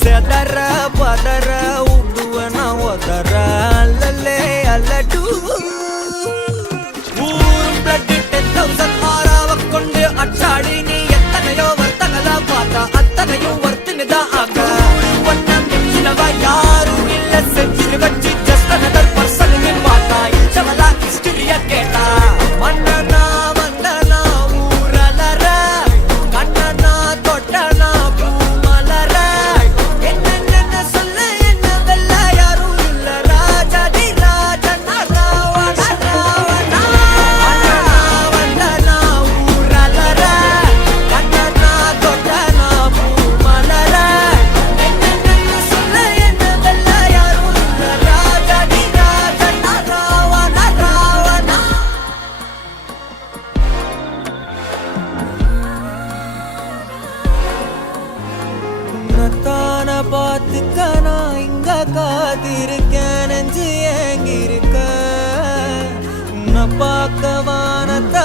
செதற பதற உடுவன ஒதற அல்லலே அல்லடு ஊரும் பிளட் 10,000 ஆறாவ கொண்டு அச்சாடி நீ எத்தனையோ வர்த்தகதா பார்த்தா அத்தனையும் வர்த்தினிதான் ஆக ஒன்னம் மிஞ்சினவ யாரும் இல்ல செஞ்சிரு வச்சு ஜஸ்ட் அனதர் பர்சன் பார்த்தா இச்சவலா ஹிஸ்டரிய கேட்டா மன்னனா வந்தனா ஊரலற கண்ணனா தொட்டனா பூமலற என்ன சொல்ல என்ன வெல்ல யாரும் இல்ல ராஜாதி ராஜனா ராவண ராவணா வந்தனா ஊரலற கண்ணனா தொட்டனா பூமலற என்ன சொல்ல என்ன வெல்ல யாரும் இல்ல ராஜாதி ராஜனா ராவண ராவணா உன்னத்தான பார்த்துக்க நான் இங்க காத்திருக்கேன் நெஞ்சு ஏங்கிருக்க உன்னை பார்க்க வானத்தை